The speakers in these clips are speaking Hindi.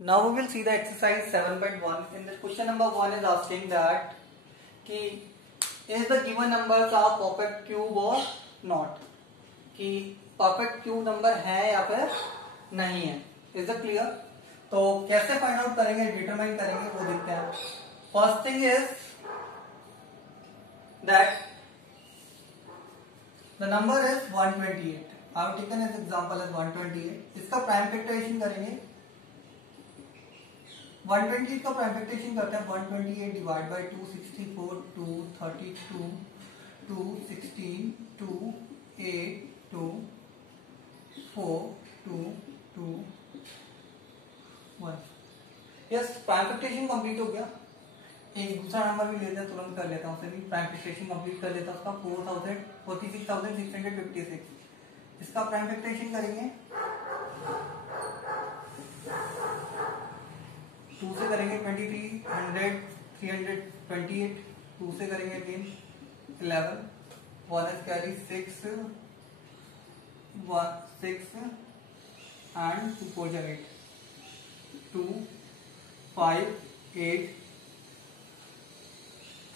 Now we will see the exercise 7.1. In this question number 1 is asking that कि is the given numbers are perfect cube or not, कि perfect cube number है या फिर नहीं है. Is it clear? तो कैसे फाइंड आउट करेंगे, डिटरमाइन करेंगे वो देखते हैं. First thing is that the number is 128. I have taken as example as 128. इसका प्राइम फैक्टराइजेशन करेंगे. 128 का प्राइम फैक्टराइजेशन करते हैं. 128 divide by 2, 64, 2, 32, 2, 16, 2, 8, 2, 4, 2, 2, 1. Yes, prime factorisation complete हो गया. एक दूसरा नंबर भी लेते हैं, तुरंत कर लेता हूँ. उसे भी प्राइम फैक्टराइजेशन कंप्लीट कर लेता हूँ. उसका 46,656. इसका प्राइम फैक्टराइजेशन करेंगे. 2 से करेंगे 23, 100, 328. 2 से करेंगे again 11. 1 is carry 6, 1, 6 and 2 4 are 8. 2, 5, 8,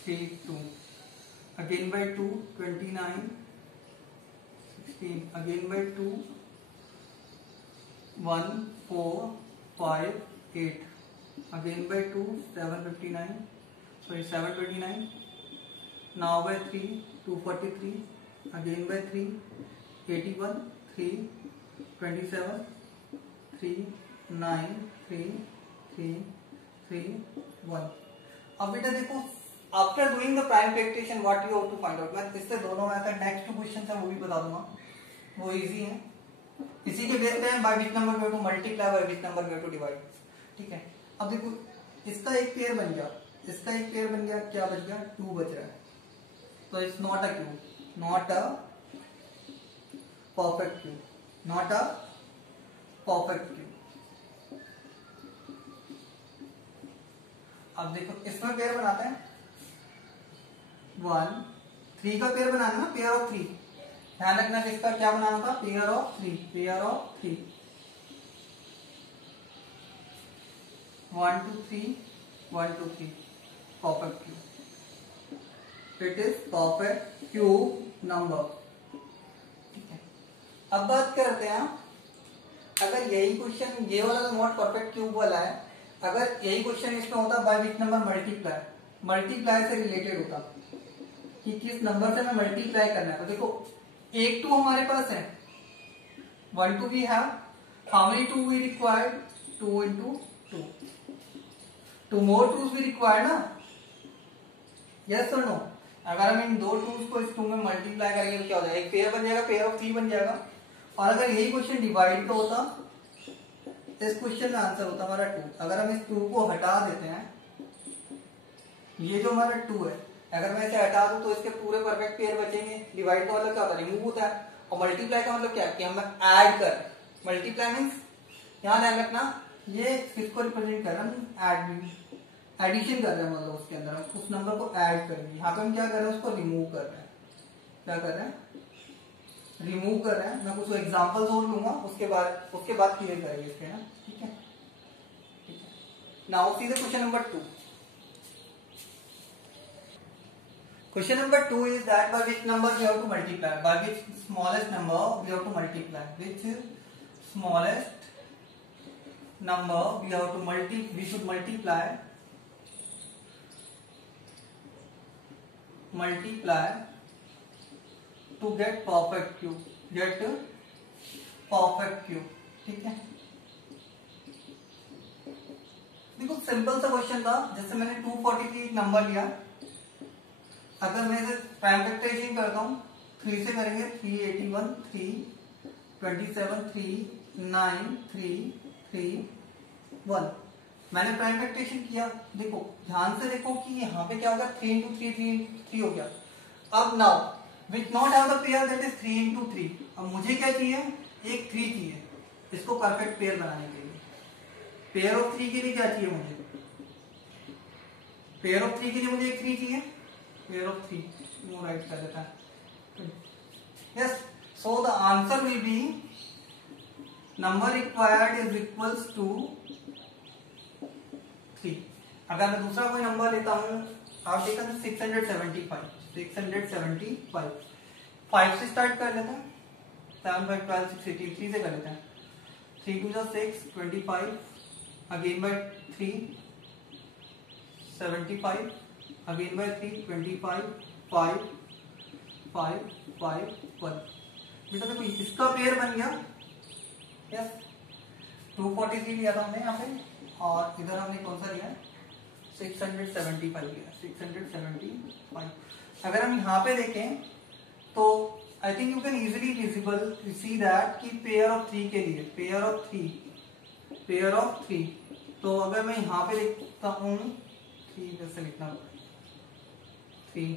3, 2. Again by 2, 29, 16. Again by 2, 1, 4, 5, 8. Again by 2, 759. Sorry, 729. Now by 3, 243. Again by 3, 81. 3, 27. 3, 9, 3, 3, 3, 1. अब बेटा देखो, after doing the prime factorisation what you have to find out. मैं इससे दोनों मेथड नेक्स्ट क्वेश्चन है वो भी बता दूंगा, वो इजी है. इसी के बेस पे by which number we have to multiply, by which number we have to divide. ठीक है. अब देखो, इसका एक पेयर बन गया, इसका एक पेयर बन गया. क्या बच गया? 2 बच रहा है. तो it's not a cube, not a perfect cube, not a perfect cube. अब देखो, इसमें पेयर बनाते हैं. 1, 3 का पेयर बनाना ना, पेयर ऑफ 3. ध्यान रखना कि इसका क्या बनाना था, pair of 3, pair of 3. 1 2 3, 1 2 3. Perfect cube. It is perfect cube number. ठीक है. अब बात करते हैं, अगर यही क्वेश्चन, ये वाला नॉट परफेक्ट क्यूब वाला है, अगर यही क्वेश्चन इसमें होता bye which number multiply, multiply से रिलेटेड होता कि किस नंबर से हमें मल्टीप्लाई करना है. तो देखो, एक 2 हमारे पास है, 1 2 we have. How many 2 we required? 2 into 2. 2 more 2s भी रिक्वायर्ड ना. यस और नो? अगर हम इन 2 2s को इस 2 में मल्टीप्लाई करेंगे तो क्या हो जाएगा? एक पेयर बन जाएगा, पेयर ऑफ 3 बन जाएगा. और अगर यही क्वेश्चन डिवाइड का होता, इस क्वेश्चन का आंसर होता हमारा 2. अगर हम इस 2 को हटा देते हैं, ये जो हमारा 2 है, अगर मैं इसे हटा दूं तो इसके पूरे परफेक्ट पेयर बचेंगे. डिवाइड का मतलब क्या होता है? रिमूव होता है. और मल्टीप्लाई का मतलब क्या है? कि हम ऐड कर. मल्टीप्लाई मीन्स, यहां ध्यान रखना, ये किसको रिप्रेजेंट कर रहे हैं? एडिशन कर रहे हैं, मतलब उसके अंदर हम उस नंबर को ऐड करेंगे. यहाँ पे हम क्या कर रहे हैं? उसको रिमूव कर रहे हैं. क्या कर रहे हैं? रिमूव कर रहे हैं. मैं कुछ एग्जांपल्स और लूंगा, उसके बाद क्लियर करेंगे इसके ना. ठीक है. ठीक है. Now see the question number 2. Question number 2 is that by which number we have to multiply, by which smallest number we have to multiply, which smallest number we should multiply to get perfect cube, ठीक है. देखो, सिंपल सा क्वेश्चन था. जैसे मैंने 243 नंबर लिया, अगर मैं इसे प्राइम फैक्टराइजेशन करता हूं, 3 से करेंगे 381, 3, 27, 3, 9, 3, 3, 1. मैंने प्राइम फैक्टराइजेशन किया. देखो, ध्यान से देखो कि यहाँ पे क्या होगा? 3 into 3, 3 into 3 हो गया. अब now which not have the pair that is 3 into 3. अब मुझे क्या चाहिए? एक 3 चाहिए इसको परफेक्ट पेयर बनाने के लिए. पेयर ऑफ 3 के लिए क्या चाहिए मुझे? पेयर ऑफ 3 के लिए मुझे एक 3 चाहिए. पेयर ऑफ 3 वो राइट कर देता है. Yes. So the answer will be number required is equals to 3। अगर मैं दूसरा कोई नंबर लेता हूँ, आप देखा 675, 675, 5 से स्टार्ट कर लेते हैं, 7 5 12 6 18, 3 से कर लेते हैं, 3 2 6 25, अगेन बाय 3 75, अगेन बाय 3 25, 5 5 5 1। बेटा देखो इसका पेयर बन गया, यस 243 लिया था हमने यहाँ पे, और इधर हमने कौन सा लिया है 675 लिया, 675। अगर हम यहाँ पे देखें तो I think you can easily visible see that कि पेयर ऑफ 3 के लिए, पेयर ऑफ 3, तो अगर मैं यहाँ पे लिखता हूँ 3 कैसे लिखना 3,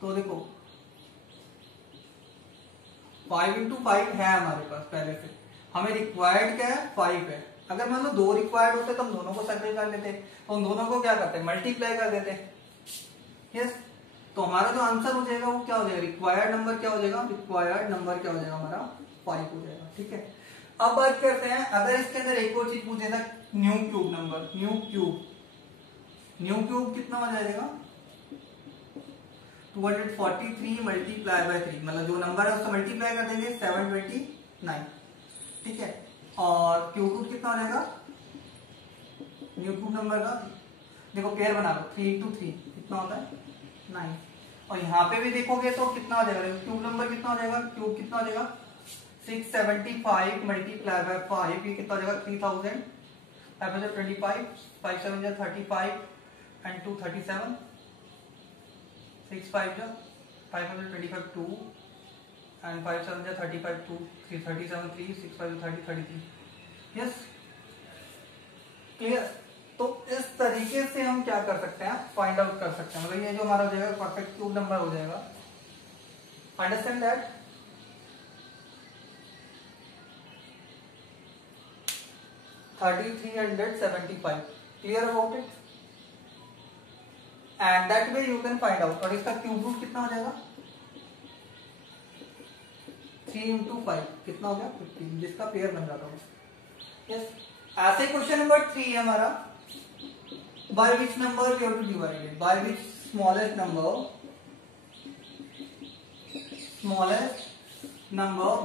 तो देखो 5 into 5 है हमारे पास पहले से, हमें रिक्वायर्ड क्या है 5 है। अगर मान लो 2 रिक्वायर्ड होते तो हम दोनों को सर्कल कर लेते, तो उन दोनों को क्या करते मल्टीप्लाई कर देते, यस। तो हमारा जो आंसर हो जाएगा वो क्या हो जाएगा, रिक्वायर्ड नंबर क्या हो जाएगा, रिक्वायर्ड नंबर क्या हो जाएगा हमारा 5 हो जाएगा, ठीक है। अब बात करते हैं, अगर इसके अंदर एक और चीज पूछे था, new cube number, new cube कितना हो जाएगा 243 मल्टीप्लाई बाय 3, मतलब जो नंबर है उसको मल्टीप्लाई कर देंगे 729, ठीक है। और क्यूब कितना हो जाएगा न्यू क्यूब नंबर का, देखो पेयर बना लो 3 into 3 कितना होता है 9, और यहाँ पे भी देखोगे तो कितना हो जाएगा क्यूब नंबर, कितना हो जाएगा क्यूब कितना हो जाएगा 675 मल्टीप्लाई बाय 5, ये कितना हो जाएगा 3000, 525, 5 7 35 and 2 37, 6 5 525 2 and 5 7 35 2 3 37 3 6 5 30 33, यस क्लियर। तो इस तरीके से हम क्या कर सकते हैं, फाइंड आउट कर सकते हैं, मतलब ये जो हमारा हो जाएगा परफेक्ट क्यूब नंबर हो जाएगा, understand that. $3,375 clear about it, and that way you can find out. और इसका क्यूब रूट कितना हो जाएगा 3 into 5 कितना हो गया 15, जिसका पेयर बन जाता है, यस। ऐसे क्वेश्चन नंबर 3 है हमारा, by which number we have to divide it, by which smallest number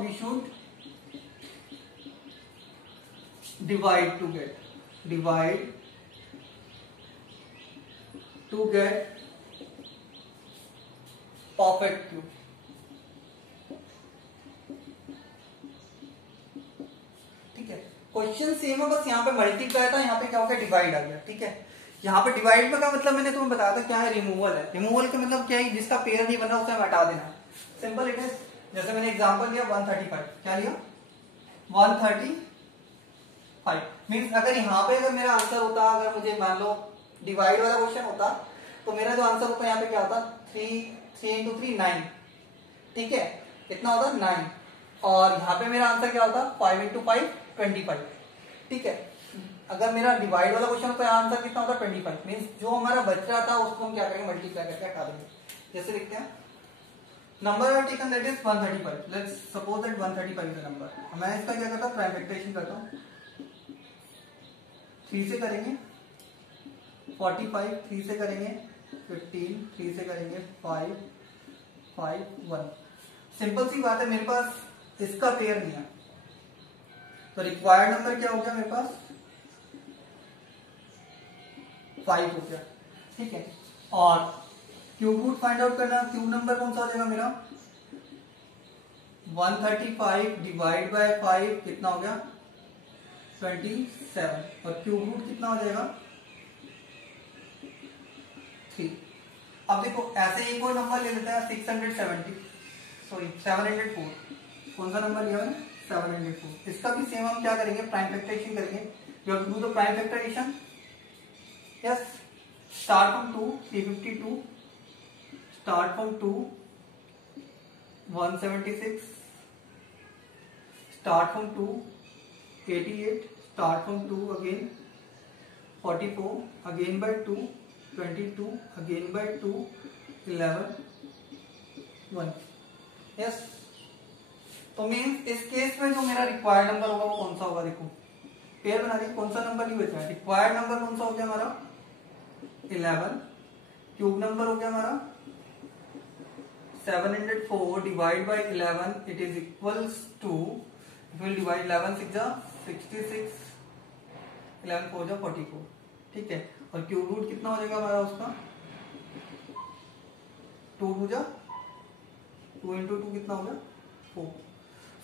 we should divide to get perfect cube, ठीक है। क्वेश्चन सेम है, बस यहाँ पे मल्टीप्लाई था, यहाँ पे क्या हो गया डिवाइड आ गया, ठीक है। यहाँ पे डिवाइड में का मतलब मैंने तुम्हें बताया था क्या है, रिमूवल है। रिमूवल का मतलब क्या है, जिसका पेयर नहीं बना उसे हटा देना है, सिंपल इट इज। जैसे मैंने एग्जांपल लिया 135, क्या लिया 135, मीन्स अगर यहाँ पे अगर मेरा आंसर होता, अगर मुझे मान लो डिवाइड वाला क्वेश्चन होता, तो मेरा जो आंसर होता यहाँ पे क्या होता 3 into 3 9, ठीक है, कितना होता 9, और यहाँ पे मेरा आंसर क्या होता 5 into 5 25, ठीक है। अगर मेरा डिवाइड वाला क्वेश्चन होता है आंसर कितना होता 25, मीन्स जो हमारा बच रहा था उसको हम क्या करेंगे मल्टीप्लाई करके हटा देंगे। जैसे लिखते हैं number are taken that is 135, let's suppose that 135 is the number. मैं इसका क्या करता हूँ प्राइम फैक्टराइजेशन करता हूँ, 3 से करेंगे 45, 3 से करेंगे 15, 3 से करेंगे 5 5 1। सिंपल सी बात है, मेरे पास इसका पेयर नहीं है, तो रिक्वायर्ड नंबर क्या हो गया मेरे पास 5 हो गया, ठीक है। और क्यूब रूट फाइंड आउट करना, क्यूब नंबर कौन सा हो जाएगा मेरा 135 डिवाइड बाय 5 कितना हो गया 27, और क्यूब रूट कितना हो जाएगा 3। अब देखो ऐसे एक और नंबर ले लेते हैं 704, कौन सा नंबर लिया मैंने 704। इसका भी सेम हम क्या करेंगे प्राइम फैक्टराइजेशन करेंगे, you have to do the prime factorisation, yes. Start from 2 352, start from 2 176, start from 2 88, start from 2 again 44, again by 2 22, again by 2 11 1, yes. तो मीन्स इस केस में जो मेरा रिक्वायर्ड नंबर होगा वो कौन सा होगा, देखो पेयर बना दी, कौन सा नंबर नहीं बचा है, रिक्वायर्ड नंबर कौन सा हो गया हमारा 11 क्यूब नंबर हो गया हमारा 704 divide by 11 it is equals to will divide 11 6 जा 66 11 4 जा 44 ठीक है। और क्यूब रूट कितना हो जाएगा हमारा उसका 2 2 जा 2 इंटू 2 कितना हो गया 4।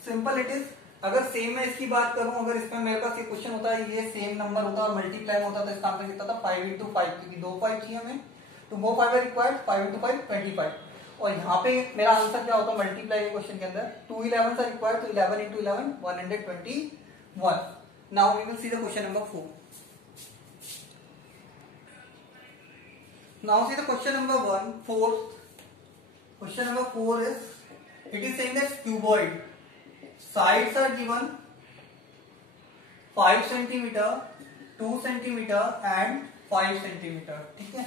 Simple it is. अगर सेम मैं इसकी बात करूं, अगर इसमें मेरे पास ये क्वेश्चन होता है ये सेम नंबर होता और मल्टीप्लाई होता तो इसका आंसर कितना था 5 इंटू 5 क्योंकि 2 5 चाहिए हमें तो वो 5 है रिक्वायर्ड 5 इंटू 5 25 और यहाँ पे मेरा आंसर क्या होता मल्टीप्लाई के क्वेश्चन के अंदर 2 11 सा रिक्वायर्ड तो 11 into 11 121। Now we will see the question number 4। Now see the question number 4. Question number 4 is, it is saying that cuboid sides are given 5 centimeter, 2 centimeter and 5 centimeter. ठीक है?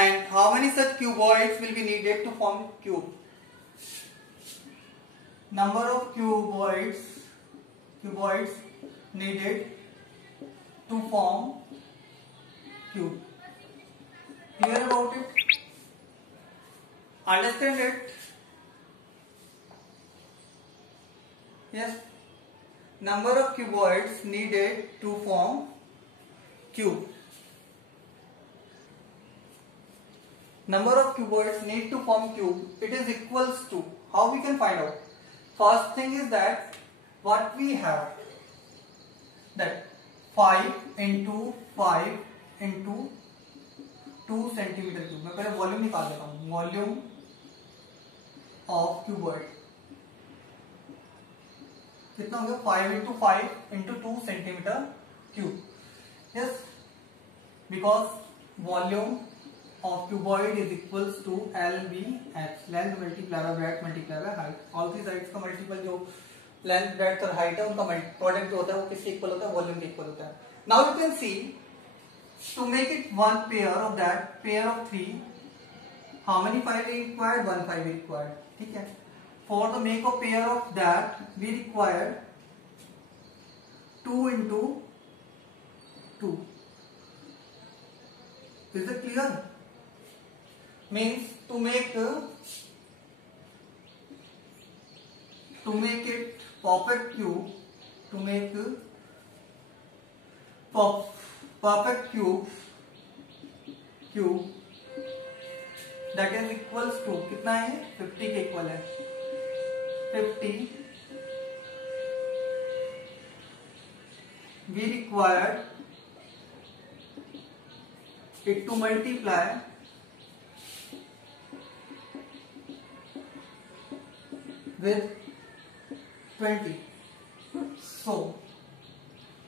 And how many such cuboids will be needed to form cube? Number of cuboids needed to form cube. Clear about it? Understand it? Yes. Number of cuboids needed to form cube. Number of cuboids need to form cube. It is equals to. How we can find out? First thing is that what we have that 5 into 5 into 2 centimetre cube. मैं पहले वॉल्यूम निकाल देता हूं। वॉल्यूम ऑफ क्यूबॉइड कितना हो गया 5 into 5 into 2 centimetre cube. Yes because volume of cuboid is equals to LBH length multiply by breadth multiply by height. All three sides का मल्टीपल जो लेंथ ब्रेड्थ और हाइट है उनका प्रोडक्ट जो होता है वो किसके इक्वल होता है वॉल्यूम के इक्वल होता है। Now you can see to make it one pair of that pair of 3 how many 5 is required 1 5 is required ठीक है। for the make of pair of that we require 2 into 2 is it clear means to make it perfect cube to make perfect cube that is equals to कितना है 50 के इक्वल है 50 we required it to multiply with 20 so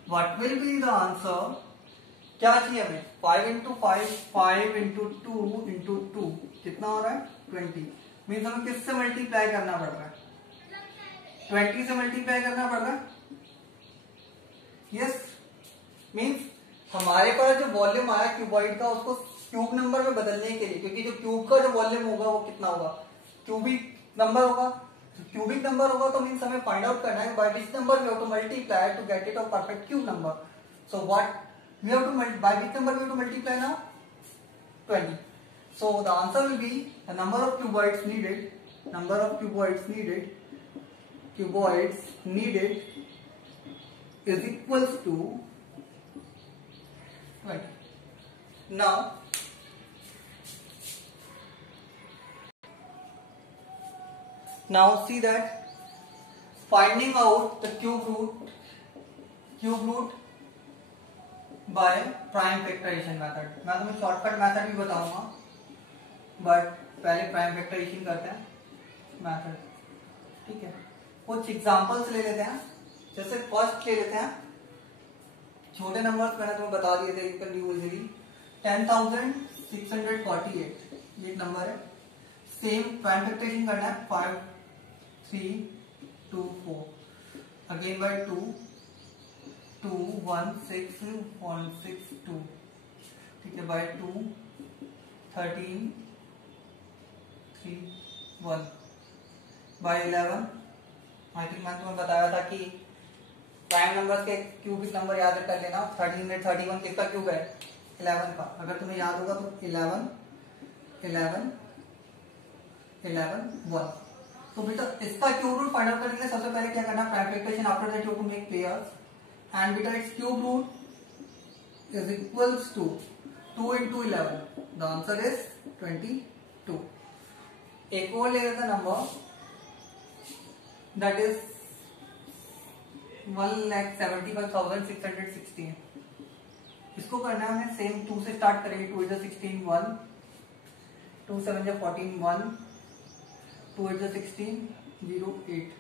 what will be the answer क्या चाहिए हमें 5 इंटू 5 5 इंटू 2 इंटू 2 कितना हो रहा है 20 मीन्स हमें किससे मल्टीप्लाई करना पड़ रहा है 20 से मल्टीप्लाई करना पड़ रहा है। यस मीन्स हमारे पास जो वॉल्यूम आया क्यूबॉइड का उसको क्यूब नंबर में बदलने के लिए क्योंकि जो क्यूब का जो वॉल्यूम होगा वो कितना होगा क्यूबिक नंबर होगा। क्यूबिक नंबर होगा तो मीन्स हमें फाइंड आउट करना है by which number we have to multiply to get it a perfect cube number. So what we have to by which number we have to multiply now 20 so the answer will be the number of cuboids needed is equals to 20। now see that finding out the cube root by prime factorisation method. मैं तुम्हें शॉर्टकट मेथड भी बताऊंगा बट पहले प्राइम फैक्टराइजेशन करते हैं मेथड ठीक है। कुछ एग्जांपल्स ले लेते हैं जैसे फर्स्ट ले लेते हैं छोटे नंबर्स मैंने तुम्हें बता दिए थे यू कैन डू इजीली 10,648 ये नंबर है। सेम प्राइम फैक्टराइजेशन करना है 5 3 2 4 अगेन बाय 2 2 1 6 1 6 2 ठीक है बाय 2 13 3 1 बाय 11 आई थिंक मैंने तुम्हें बताया था कि प्राइम नंबर्स के क्यूबिक नंबर याद कर लेना 1331 किसका क्यूब है 11 का, अगर तुम्हें याद होगा तो 11 11 11 1। तो बेटा इसका क्यूब रूट फाइंड आउट करने के लिए सबसे पहले क्या करना है, prime factorisation, after that you to make pairs and बेटा it's cube root is equals to 2 into 11, the answer is 22। एक और ले लेते नंबर दैट इज 1,75,616। इसको करना है हमें सेम 2 से स्टार्ट करेंगे। 2 8 16 1, 2 7 14 1, 2 8 16 0 8,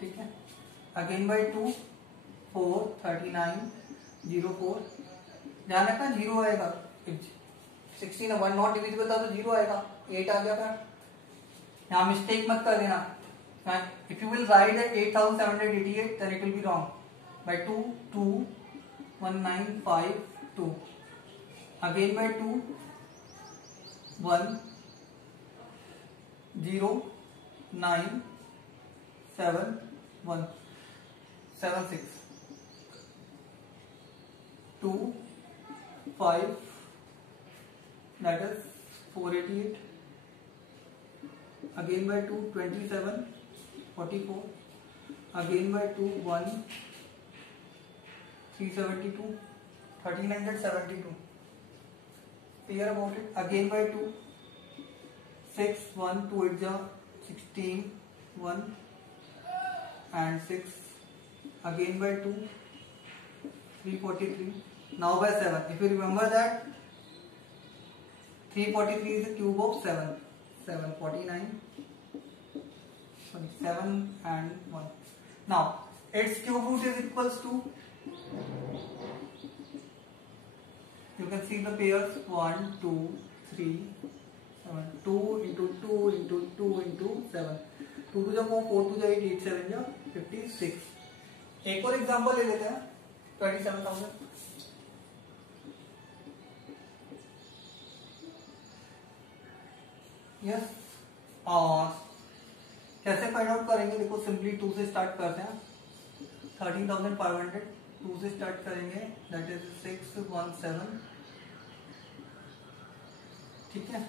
ठीक है। अगेन बाय 2 4 39 0 4, ध्यान रखना 0 आएगा, 16 1 नॉट डिविजिबल था तो 0 आएगा, 8 आ गया था। यहाँ मिस्टेक मत कर देना, if you will write 8788 then it will be wrong by 2 2 1952, again by 2 1 0 9 7 1 7 6 2 5, that is 488, again by 2 27 44, again by 2 1 372 1372, clear about it, again by 2 6 1 2 8 16 1 and 6, again by 2 343, now by 7, if you remember that 343 is the cube of 7, 749, sorry 7 and 1. Now its cube root is equals to, you can see the pairs 1 2 3 7, 2 into 2 into 2 into 7, 2 to the 4, 4 to the 8, 8 7 56। एक और एग्जांपल ले लेते हैं 27,000। यस, और कैसे फाइंड आउट करेंगे, देखो सिंपली 2 से स्टार्ट करते हैं। 13,500 2 से स्टार्ट करेंगे, दैट इज 617, ठीक है।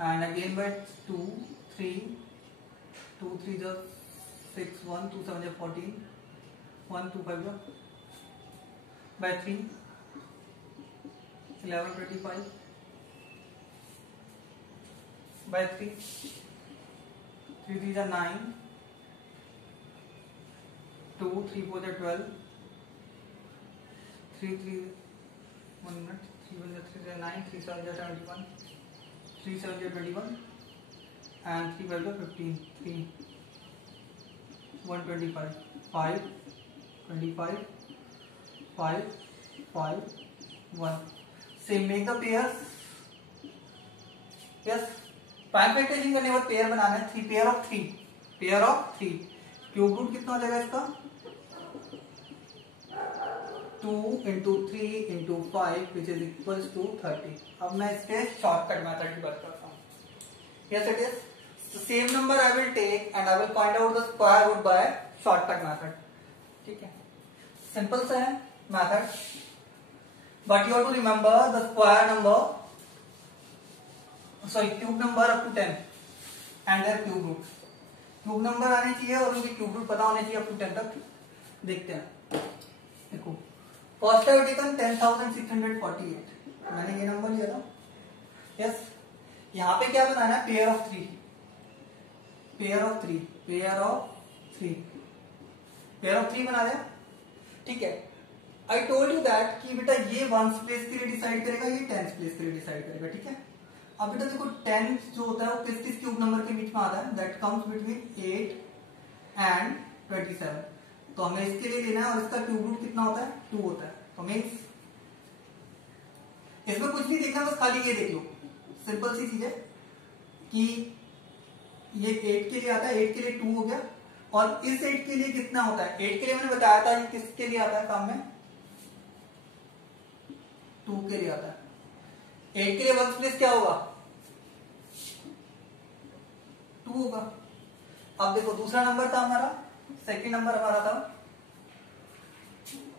And again by 2 3 2 3 6 1 2 7 14 1 2 5 by 3 11 25 by 3 3 3 are 9 2 3 4 are 12 3 3 1 minute 3 1 3 are 9 3 7 are 21 3 7 are 21 and 3 5 are 15 3 125 5 25 5 5 1। Same make the pairs, yes, prime factorisation करने के बाद पेयर बनाना है, 3 pair of 3, pair of 3, cube root कितना हो जाएगा इसका 2 into 3 into 5 which is equals to 30। अब मैं इसके शॉर्टकट मेथड की बात करता हूँ। Yes it is, the same number I will take and I will find out the square root by shortcut method, ठीक है। सिंपल सा है method, but you have to remember the square number, sorry cube number up to 10 and their cube roots। Cube number आने चाहिए और उनके क्यूब रूट पता होने चाहिए अप टू 10 तक। देखते हैं, देखो फर्स्ट है टेकन 10,648, मैंने ये नंबर लिया था। यस, यहाँ पे क्या बनाना है, pair of 3, pair of 3, pair of 3, pair of 3 बना दिया, ठीक है। आई टोल्ड यू दैट कि बेटा ये 1s प्लेस के लिए डिसाइड करेगा, ये 10s प्लेस के लिए डिसाइड करेगा, ठीक है। अब बेटा देखो 10 जो होता है वो किस किस क्यूब नंबर के बीच में आता है, दैट कम्स बिटवीन 8 एंड 27। तो हमें इसके लिए लेना है और इसका क्यूब रूट कितना होता है 2 होता है। तो मीन्स इसमें कुछ नहीं देखना, बस खाली ये देख लो, सिंपल सी चीज है कि ये 8 के लिए आता है, 8 के लिए 2 हो गया, और इस 8 के लिए कितना होता है, 8 के लिए मैंने बताया था किसके लिए आता है काम में, 2 के लिए आता है। 8 के लिए 1s प्लेस क्या होगा 2 होगा। अब देखो दूसरा नंबर था हमारा, सेकंड नंबर हमारा था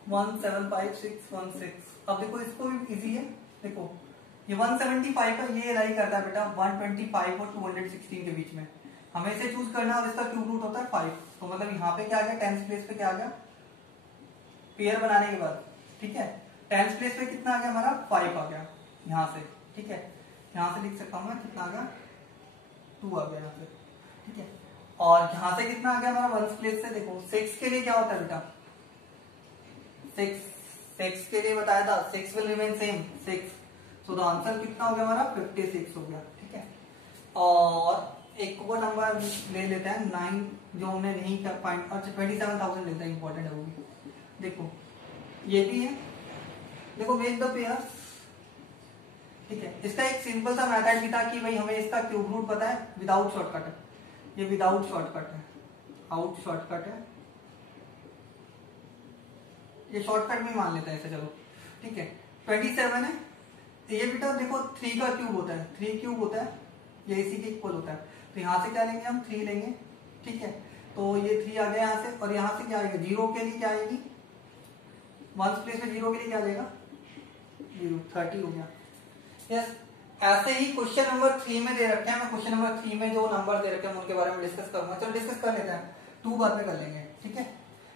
175,616। अब देखो इसको भी इजी है, देखो ये 175 है, ये लाई करता है बेटा 125 और 216 के बीच में। हमें इसे चूज करना है और इसका क्यूब रूट होता है 5। तो मतलब यहाँ पे क्या आ गया, टेंस प्लेस पे क्या आ गया, पेयर बनाने के बाद, ठीक है। टेंस प्लेस पे कितना आ गया हमारा 5 आ गया यहाँ से, ठीक है। यहाँ से लिख सकता हूँ मैं कितना आ गया 2 आ गया यहाँ से, ठीक है। और यहाँ से कितना आ गया हमारा वंस प्लेस से, देखो 6 के लिए क्या होता है बेटा, 6 के लिए बताया था 6 will remain same 6। So the answer कितना हो गया हमारा 56 हो गया, ठीक है। और एक और नंबर ले लेते हैं 9 जो हमने नहीं कर पाए, अच्छा 27,000 लेते हैं, इंपॉर्टेंट है वो भी। देखो ये भी है, देखो मेक द पेयर, ठीक है। इसका एक सिंपल सा मेथड भी था कि भाई हमें इसका क्यूब रूट पता है विदाउट शॉर्टकट है, ये विदाउट शॉर्टकट है, आउट शॉर्टकट है, ये शॉर्टकट में मान लेते हैं इसे, चलो ठीक है। 27 है, ये बेटा देखो 3 का क्यूब होता है, 3 क्यूब होता है, ये इसी के इक्वल होता है। तो यहाँ से क्या लेंगे हम 3 लेंगे, ठीक है। तो ये 3 आ गया यहाँ से, और यहाँ से क्या आएगा, 0 के लिए क्या आएगी, वंस प्लेस में 0 के लिए क्या आएगा 0, 30 हो गया। यस, ऐसे ही क्वेश्चन नंबर 3 में दे रखे हैं, मैं क्वेश्चन नंबर 3 में जो नंबर दे रखे हैं उनके बारे में डिस्कस करूंगा, चलो डिस्कस कर लेते हैं, 2 बाद में कर लेंगे, ठीक है।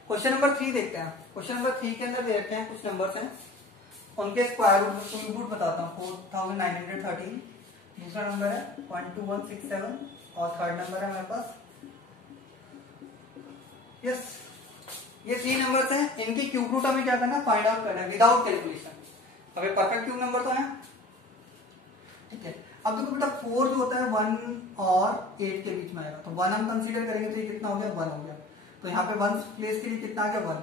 क्वेश्चन नंबर 3 देखते हैं। क्वेश्चन नंबर 3 के अंदर दे रखे हैं कुछ नंबर्स हैं, उनके स्क्वायर रूट क्यूब रूट बताता हूँ। 4913, दूसरा नंबर है 12167, और थर्ड नंबर है हमारे पास, यस ये 3 नंबर्स हैं, इनकी क्यूब रूट हमें क्या करना है, फाइंड आउट करना है विदाउट कैलकुलेशन। अभी परफेक्ट क्यूब नंबर तो है, ठीक है। अब देखो बेटा 4 जो होता है 1 और 8 के बीच में आएगा, तो 1 हम कंसीडर करेंगे तो ये कितना हो गया 1 हो गया। तो यहाँ पे 1 प्लेस के लिए कितना आ गया 1।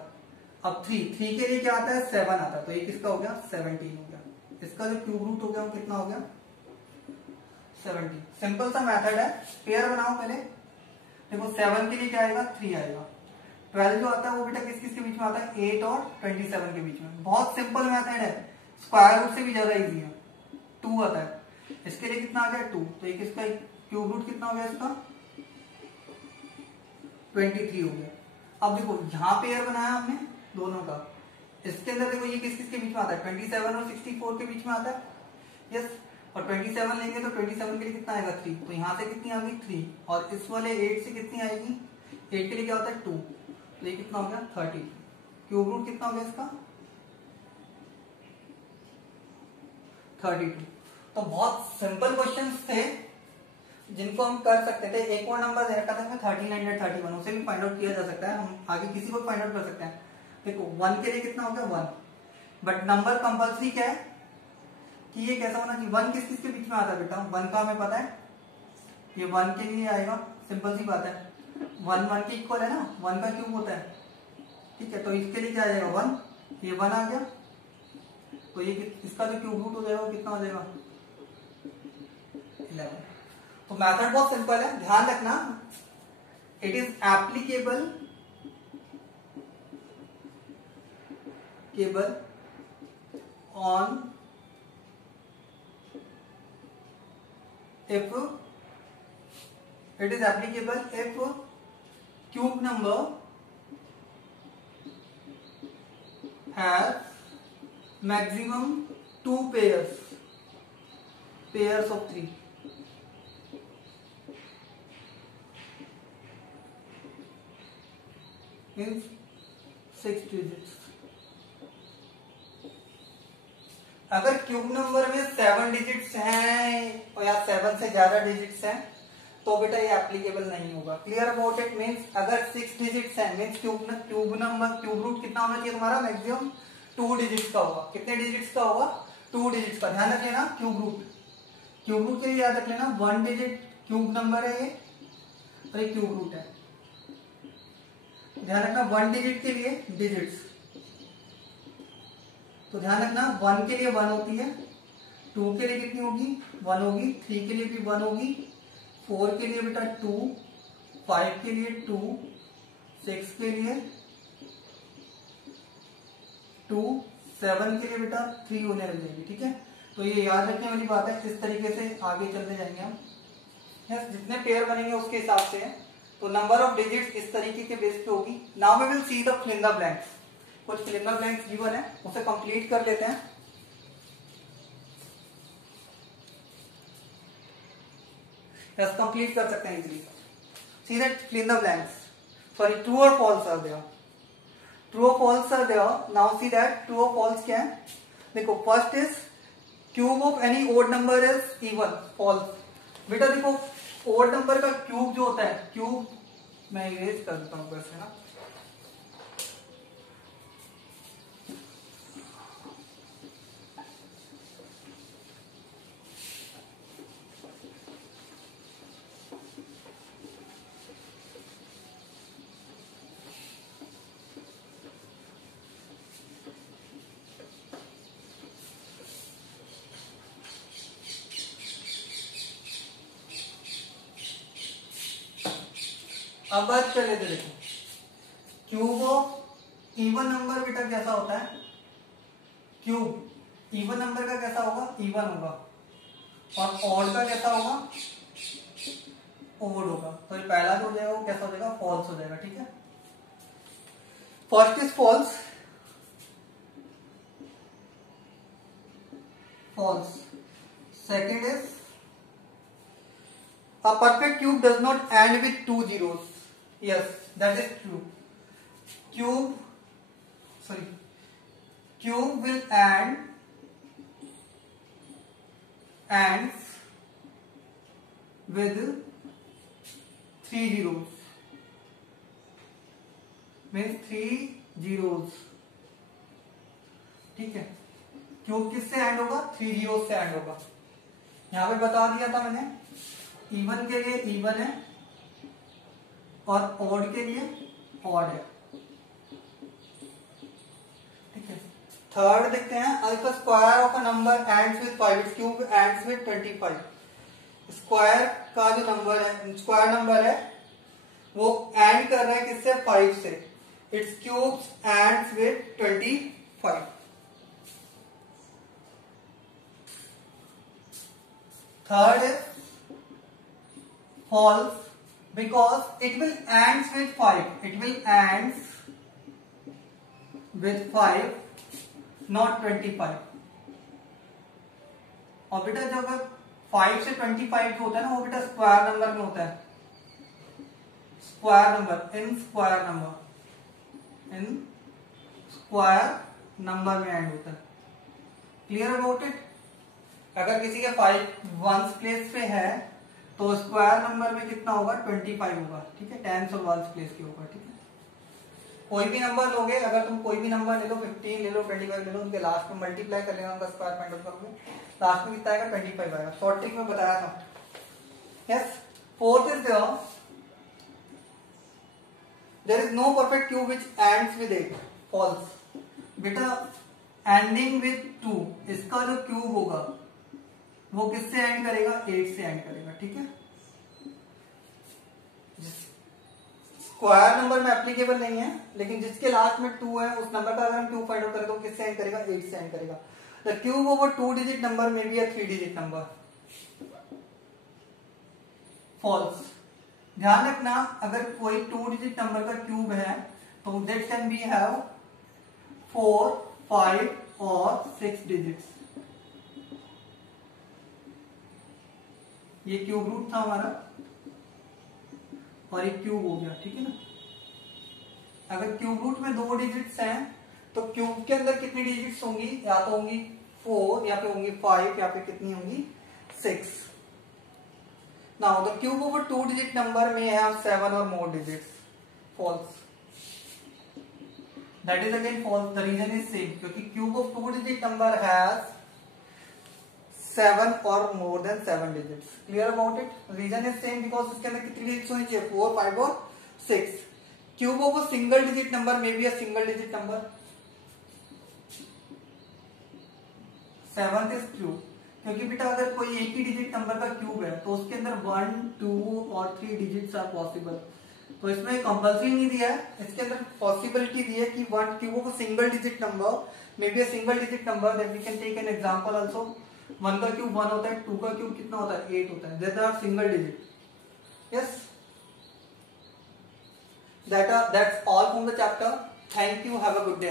अब 3 के लिए क्या आता है 7 आता है, तो ये किसका हो गया 17 हो गया। इसका जो क्यूब रूट हो गया वो कितना हो गया 17। सिंपल सा मेथड है, पेयर बनाओ पहले। देखो 7 के लिए क्या आएगा 3 आएगा। 12 जो आता है वो बेटा किस किस के बीच में आता है 8 और 27 के बीच में। बहुत सिंपल मेथड है, स्क्वायर रूट से भी ज्यादा इजी है। 2 आता है, इसके लिए कितना आ गया 2, तो ये किसका क्यूब रूट कितना हो गया इसका 23 हो गया। अब देखो यहाँ पेयर बनाया हमने दोनों का, इसके अंदर देखो ये किस किस के बीच में आता है 27 और 64 के बीच में आता है, यस। और 27 लेंगे तो 27 के लिए कितना आएगा 3, तो यहाँ से कितनी आ गई 3, और इस वाले 8 से कितनी आएगी 8 के लिए क्या होता है 2, तो ये कितना हो गया 30। क्यूब रूट कितना हो गया इसका 32। तो बहुत सिंपल क्वेश्चंस थे जिनको हम कर सकते थे। एक और नंबर दे रखा था 1331, उसे भी फाइंड आउट किया जा सकता है, हम आगे किसी को फाइंड आउट कर सकते हैं। देखो 1 के लिए कितना हो गया 1, बट नंबर कंपल्सरी क्या है कि ये कैसा होना चाहिए, 1 किस किस के बीच में आता है बेटा 1 का हमें पता है, ये 1 के लिए आएगा, सिंपल सी बात है 1 1 के इक्वल है ना, 1 का क्यूब होता है, ठीक है। तो इसके लिए क्या आ जाएगा 1, ये 1 आ गया, तो ये इसका जो क्यूब रूट हो जाएगा वो कितना हो जाएगा 11। तो मेथड बहुत सिंपल है, ध्यान रखना, it is applicable on if it is applicable if cube number has maximum 2 pairs of 3, means 6 digits। अगर क्यूब नंबर में 7 डिजिट्स हैं या 7 से ज्यादा डिजिट्स हैं तो बेटा ये एप्लीकेबल नहीं होगा। क्लियर अबाउट इट, मींस अगर 6 डिजिट्स हैं मींस क्यूब रूट कितना होना चाहिए तुम्हारा मैक्सिमम 2 डिजिट्स का होगा। कितने डिजिट्स का होगा 2 डिजिट्स का। ध्यान रख लेना क्यूब रूट के लिए याद रख लेना 1 डिजिट क्यूब नंबर है ये, और ये क्यूब रूट है। ध्यान रखना 1 डिजिट के लिए डिजिट्स, तो ध्यान रखना 1 के लिए 1 होती है, 2 के लिए कितनी होगी 1 होगी, 3 के लिए भी 1 होगी, 4 के लिए बेटा 2, 5 के लिए 2, 6 के लिए 2, 7 के लिए बेटा 3 होने लग जाएगी, ठीक है। तो ये याद रखने वाली बात है, इस तरीके से आगे चलते जाएंगे हम। यस, जितने पेयर बनेंगे उसके हिसाब से है। तो नंबर ऑफ डिजिट्स इस तरीके के बेस पे होगी। Now we will see the fill in the blanks. कुछ fill in the blanks given है, उसे कंप्लीट कर लेते हैं। यस, कंप्लीट कर सकते हैं easily. See that fill in the blanks, sorry true और फॉल्स आर देयर, ट्रू और false are there. Now see that true और फॉल्स क्या है। देखो first is cube of any odd number is even, false. बेटा देखो ओड नंबर का क्यूब जो होता है, क्यूब मैं इरेज कर देता हूं वैसे ना, अब बात कर लेते। देखो क्यूब ऑफ इवन नंबर बेटा कैसा होता है, क्यूब इवन नंबर का कैसा होगा, इवन होगा, और ऑड का कैसा होगा, ओड होगा। तो ये पहला जो हो जाएगा वो कैसा हो जाएगा, फॉल्स हो जाएगा। ठीक है, first is false, false. Second is a perfect cube does not end with two zeros. Yes, that is true. Cube will ends with three zeros, means three zeros. ठीक है, क्यूब किससे एंड होगा, थ्री जीरो से एंड होगा। यहां पे बता दिया था मैंने, इवन के लिए इवन है और ऑड के लिए ऑड है। ठीक है, थर्ड देखते हैं, if square of a number ends with 5, it's cube ends with 25। Square का जो नंबर है, स्क्वायर नंबर है, वो एंड कर रहा है किससे, 5 से, it's cube ends with 25। Third is false because it will ends with 5. It will ends with 5, not 25. और बेटा जब 5 से 25 जो होता है ना, वो बेटा स्क्वायर नंबर में होता है, square number, in square number में एंड होता है। Clear about it. अगर किसी के 5 वंस प्लेस पे है तो स्क्वायर नंबर में कितना होगा, 25 होगा। ठीक है, टेंस और वंस प्लेस के होगा। ठीक है, कोई भी नंबर लोगे, अगर तुम कोई भी नंबर ले लो, 15 ले लो, 25 ले लो, उनके लास्ट में मल्टीप्लाई कर लेना, उनका स्क्वायर फाइंड आउट करोगे, लास्ट में कितना आएगा, 25 आएगा। शॉर्ट ट्रिक में बताया था। Yes, fourth is there is no perfect cube which ends with 8, false. बेटा एंडिंग विद 2, इसका जो क्यूब होगा वो किससे एंड करेगा, 8 से एंड करेगा। ठीक है, स्क्वायर नंबर में एप्लीकेबल नहीं है, लेकिन जिसके लास्ट में 2 है उस नंबर का अगर हम क्यूब फाइंड आउट करें तो किससे एंड करेगा, 8 से एंड करेगा। The cube of a 2 digit number में be a 3 digit number, false. ध्यान रखना, अगर कोई 2 डिजिट नंबर का क्यूब है तो दैट कैन बी हैव 4, 5 और 6 डिजिट्स। ये क्यूब रूट था हमारा और एक क्यूब हो गया। ठीक है ना, अगर क्यूब रूट में 2 डिजिट्स हैं तो क्यूब के अंदर कितनी डिजिट्स होंगी, या तो होंगी 4, या फिर होंगी 5, या फिर कितनी होंगी 6। Now the cube of a 2 digit number में हैव 7 और more digits, false. That is again false. The reason is same, क्योंकि cube of 2 digit number has 7 और more than 7 digits. Clear about it. Reason is same because इसके अंदर कितनी डिजिट्स होनी चाहिए, 4, 5 और 6। Cube of a single digit number में be a single digit number, 7th is true, क्योंकि बेटा अगर कोई एक ही डिजिट नंबर का क्यूब है तो उसके अंदर 1, 2 और 3 डिजिट्स आर पॉसिबल। तो इसमें कंपल्सरी नहीं दिया है, इसके अंदर पॉसिबिलिटी दी है कि 1 cube of a single digit number may be a single digit number. That we can take an example also. 1 का क्यूब 1 होता है, 2 का क्यूब कितना होता है, 8 होता है। That are single digit. Yes, that's all from the chapter. Thank you, have a good day.